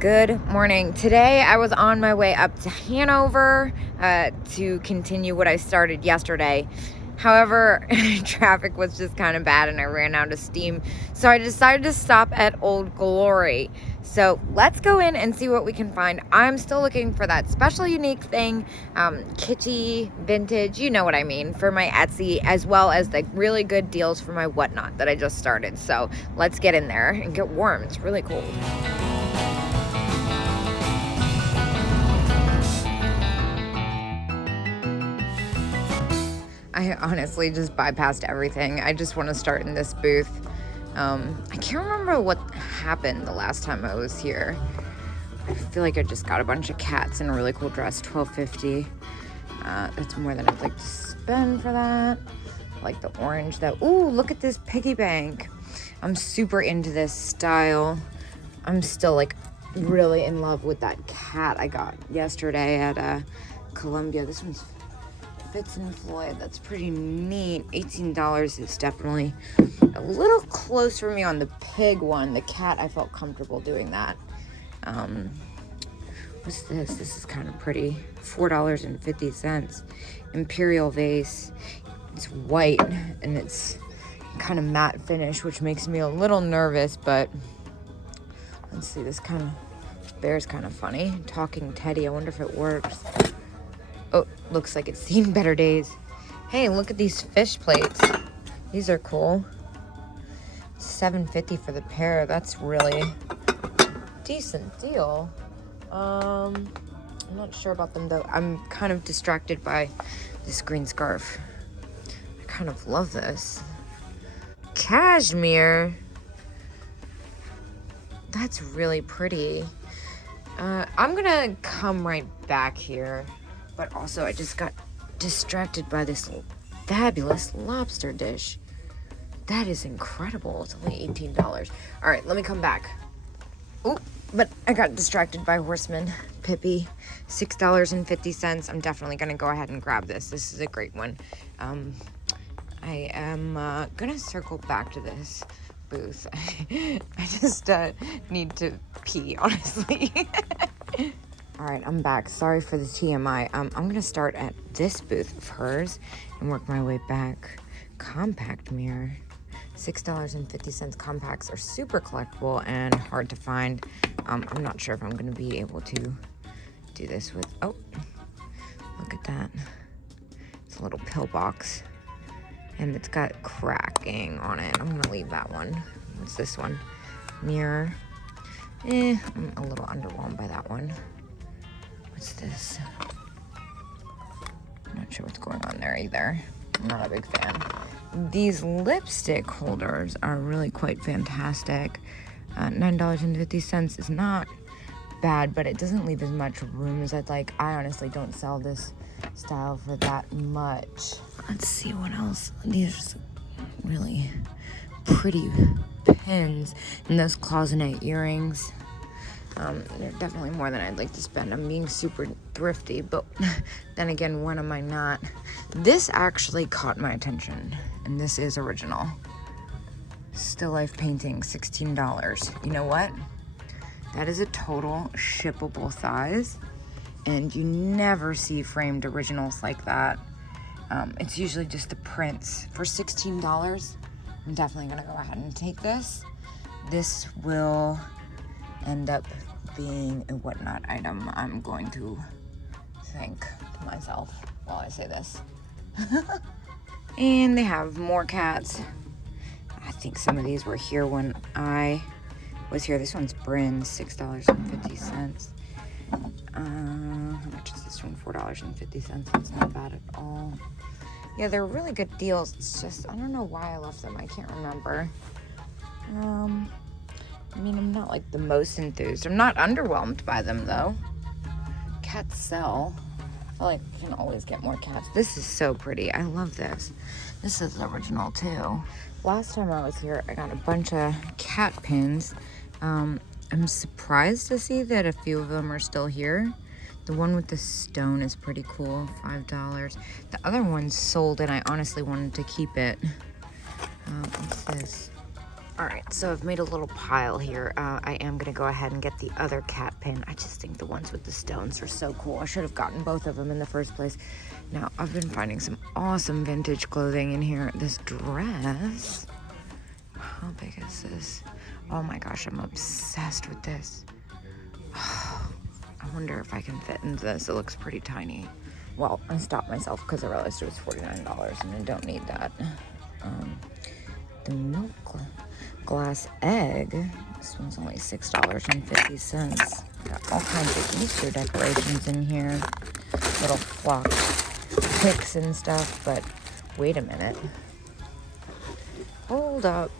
Good morning. Today I was on my way up to Hanover to continue what I started yesterday. However, traffic was just kind of bad and I ran out of steam. So I decided to stop at Old Glory. So let's go in and see what we can find. I'm still looking for that special unique thing, kitschy, vintage, you know what I mean, for my Etsy, as well as the really good deals for my whatnot that I just started. So let's get in there and get warm. It's really cold. I honestly just bypassed everything. I just want to start in this booth. I can't remember what happened the last time I was here. I feel like I just got a bunch of cats in a really cool dress, $12.50. That's more than I'd like to spend for that. I like the orange though. Ooh, look at this piggy bank. I'm super into this style. I'm still like really in love with that cat I got yesterday at Columbia. This one's Fitz and Floyd. That's pretty neat. $18 is definitely a little close for me on the pig one. The cat, I felt comfortable doing that. What's this? This is kind of pretty. $4.50. Imperial vase. It's white and it's kind of matte finish, which makes me a little nervous, but let's see. This kind of bear's kind of funny. Talking Teddy. I wonder if it works. Oh, looks like it's seen better days. Hey, look at these fish plates. These are cool. $7.50 for the pair. That's really a decent deal. I'm not sure about them though. I'm kind of distracted by this green scarf. I kind of love this. Cashmere. That's really pretty. I'm gonna come right back here. But also, I just got distracted by this fabulous lobster dish. That is incredible. It's only $18. All right, let me come back. Oh, but I got distracted by Horseman Pippi. $6.50. I'm definitely going to go ahead and grab this. This is a great one. I am going to circle back to this booth. I just need to pee, honestly. All right, I'm back. Sorry for the TMI. I'm gonna start at this booth of hers and work my way back. Compact mirror, $6.50. Compacts are super collectible and hard to find. I'm not sure if I'm gonna be able to do this with, oh, look at that. It's a little pill box and it's got cracking on it. I'm gonna leave that one. What's this one? Mirror. I'm a little underwhelmed by that one. What's this? I'm not sure what's going on there either. I'm not a big fan. These lipstick holders are really quite fantastic. $9.50 is not bad, but it doesn't leave as much room as I'd like. I honestly don't sell this style for that much. Let's see what else. These are really pretty pins and those cloisonne earrings. They're definitely more than I'd like to spend. I'm being super thrifty, but then again, when am I not? This actually caught my attention, and this is original. Still life painting, $16. You know what? That is a total shippable size, and you never see framed originals like that. It's usually just the prints. For $16, I'm definitely gonna go ahead and take this. This will end up being a whatnot item. I'm going to think to myself while I say this. And they have more cats. I think some of these were here when I was here. This one's Bryn's, $6.50. How much is this one? $4.50. That's not bad at all. Yeah, they're really good deals. It's just, I don't know why I left them. I can't remember. I mean, I'm not like the most enthused. I'm not underwhelmed by them though. Cats sell. I feel like you can always get more cats. This is so pretty. I love this. This is original too. Last time I was here, I got a bunch of cat pins. I'm surprised to see that a few of them are still here. The one with the stone is pretty cool, $5. The other one's sold and I honestly wanted to keep it. What's this? All right, so I've made a little pile here. I am gonna go ahead and get the other cat pin. I just think the ones with the stones are so cool. I should have gotten both of them in the first place. Now, I've been finding some awesome vintage clothing in here. This dress, how big is this? Oh my gosh, I'm obsessed with this. I wonder if I can fit into this. It looks pretty tiny. Well, I stopped myself because I realized it was $49 and I don't need that. The milk glass egg, this one's only $6.50. Got all kinds of Easter decorations in here, little flock picks and stuff. But wait a minute, hold up,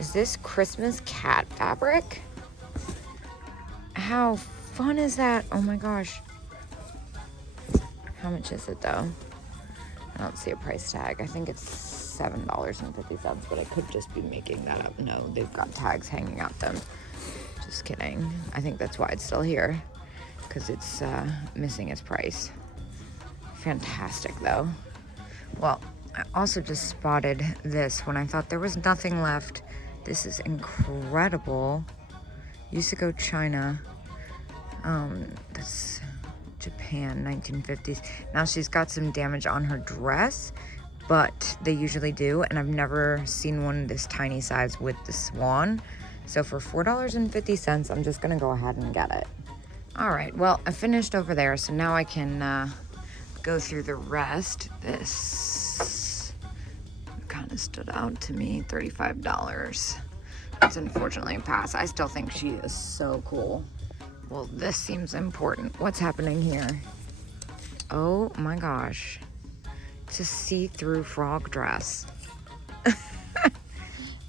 is this Christmas cat fabric? How fun is that? Oh my gosh. How much is it though? I don't see a price tag. I think it's $7.50, but I could just be making that up. No, they've got tags hanging out them. Just kidding. I think that's why it's still here, because it's missing its price. Fantastic though. Well, I also just spotted this when I thought there was nothing left. This is incredible. Used to go China. That's Japan, 1950s. Now she's got some damage on her dress, but they usually do, and I've never seen one this tiny size with the swan. So for $4.50, I'm just gonna go ahead and get it. All right, well, I finished over there, so now I can go through the rest. This kind of stood out to me, $35. It's unfortunately a pass. I still think she is so cool. Well, this seems important. What's happening here? Oh my gosh. It's a see-through frog dress.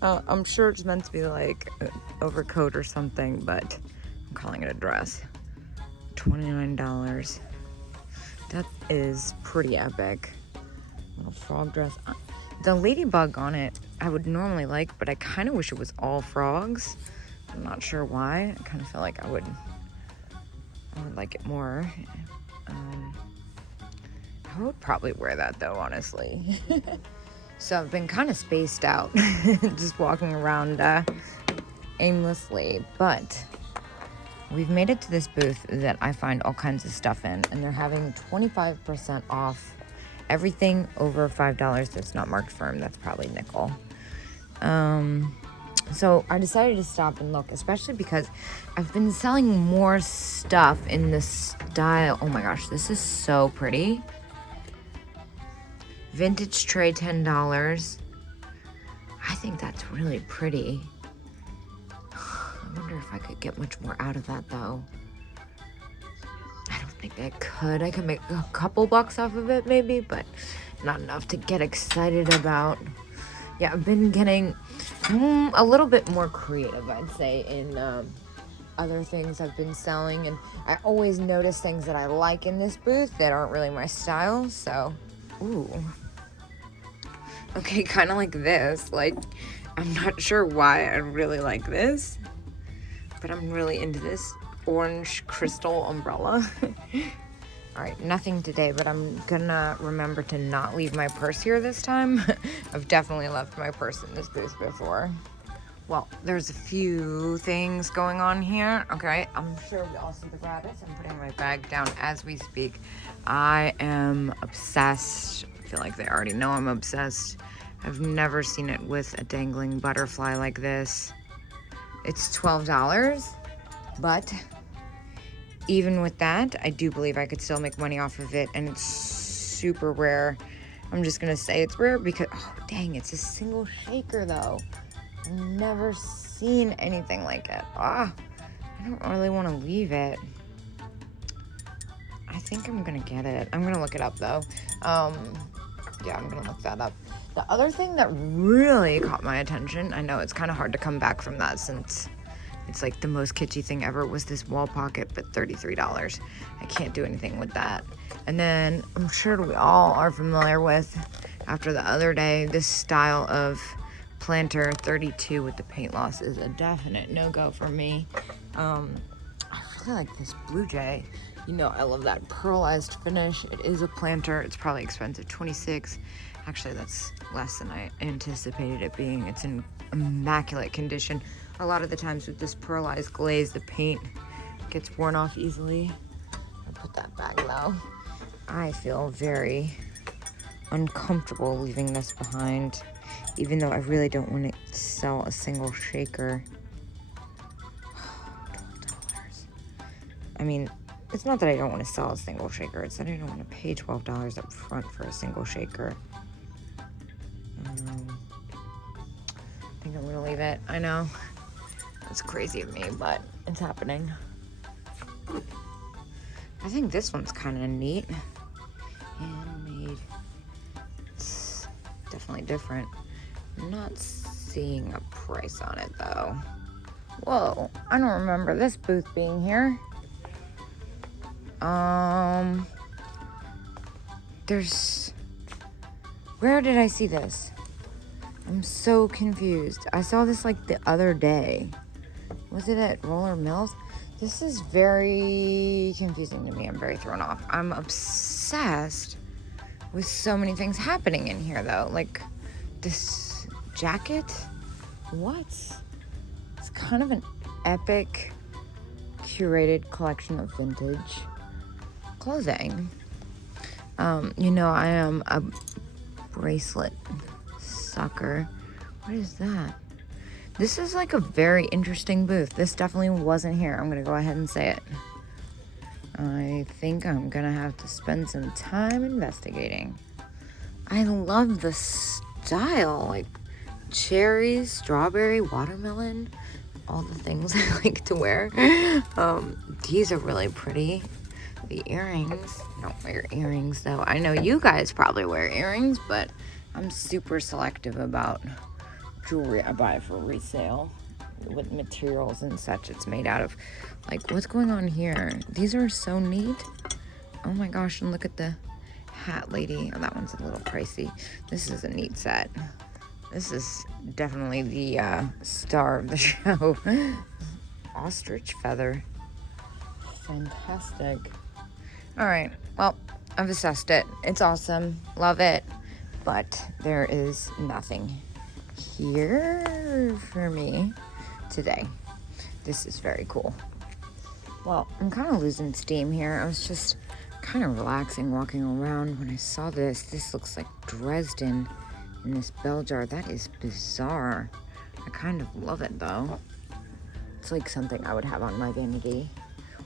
I'm sure it's meant to be like an overcoat or something, but I'm calling it a dress. $29. That is pretty epic. Little frog dress. The ladybug on it, I would normally like, but I kind of wish it was all frogs. I'm not sure why. I kind of feel like I would like it more. I would probably wear that though, honestly. So I've been kind of spaced out, just walking around aimlessly, but we've made it to this booth that I find all kinds of stuff in, and they're having 25% off everything over $5 that's not marked firm. That's probably nickel. So I decided to stop and look, especially because I've been selling more stuff in this style. Oh my gosh, this is so pretty. Vintage tray, $10. I think that's really pretty. I wonder if I could get much more out of that though. I don't think I could. I could make a couple bucks off of it maybe, but not enough to get excited about. Yeah, I've been getting a little bit more creative, I'd say, in other things I've been selling. And I always notice things that I like in this booth that aren't really my style. So, ooh. Okay, kind of like this. Like, I'm not sure why I really like this, but I'm really into this orange crystal umbrella. All right, nothing today, but I'm gonna remember to not leave my purse here this time. I've definitely left my purse in this booth before. Well, there's a few things going on here. Okay, I'm sure we all see the rabbits. I'm putting my bag down as we speak. I am obsessed. I feel like they already know I'm obsessed. I've never seen it with a dangling butterfly like this. It's $12, but even with that, I do believe I could still make money off of it, and it's super rare. I'm just gonna say it's rare because, oh dang, it's a single shaker though. I've never seen anything like it. I don't really want to leave it. I think I'm gonna get it. I'm gonna look it up though. Yeah, I'm gonna look that up. The other thing that really caught my attention, I know it's kind of hard to come back from that since it's like the most kitschy thing ever, was this wall pocket, but $33. I can't do anything with that. And then I'm sure we all are familiar with, after the other day, this style of planter 32 with the paint loss is a definite no-go for me. I really like this blue jay. You know, I love that pearlized finish. It is a planter. It's probably expensive, $26. Actually, that's less than I anticipated it being. It's in immaculate condition. A lot of the times with this pearlized glaze, the paint gets worn off easily. I'll put that back though. I feel very uncomfortable leaving this behind, even though I really don't want to sell a single shaker. $12. I mean, it's not that I don't want to sell a single shaker, it's that I don't want to pay $12 up front for a single shaker. I think I'm gonna leave it. I know it's crazy of me, but it's happening. I think this one's kind of neat. Handmade. It's definitely different. I'm not seeing a price on it though. Whoa, I don't remember this booth being here. Where did I see this? I'm so confused. I saw this like the other day. Was it at Roller Mills? This is very confusing to me. I'm very thrown off. I'm obsessed with so many things happening in here though. Like this jacket. What? It's kind of an epic curated collection of vintage clothing. You know, I am a bracelet sucker. What is that? This is like a very interesting booth. This definitely wasn't here. I'm gonna go ahead and say it. I think I'm gonna have to spend some time investigating. I love the style, like cherries, strawberry, watermelon, all the things I like to wear. These are really pretty. The earrings, I don't wear earrings though. I know you guys probably wear earrings, but I'm super selective about jewelry I buy for resale, with materials and such it's made out of. Like, what's going on here? These are so neat. Oh my gosh, and look at the hat lady. Oh, that one's a little pricey. This is a neat set. This is definitely the star of the show. Ostrich feather. Fantastic. All right, well, I've assessed it. It's awesome, love it, but there is nothing here for me today. This is very cool. Well, I'm kind of losing steam here. I was just kind of relaxing, walking around when I saw this. This looks like Dresden in this bell jar. That is bizarre. I kind of love it though. It's like something I would have on my vanity.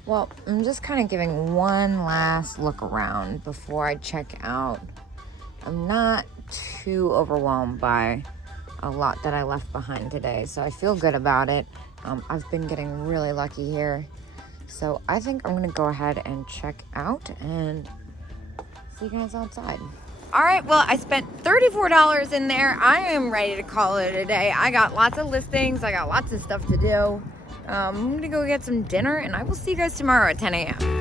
Well, I'm just kind of giving one last look around before I check out. I'm not too overwhelmed by a lot that I left behind today, so I feel good about it. I've been getting really lucky here. So I think I'm gonna go ahead and check out and see you guys outside. All right, well, I spent $34 in there. I am ready to call it a day. I got lots of listings. I got lots of stuff to do. I'm gonna go get some dinner and I will see you guys tomorrow at 10 a.m.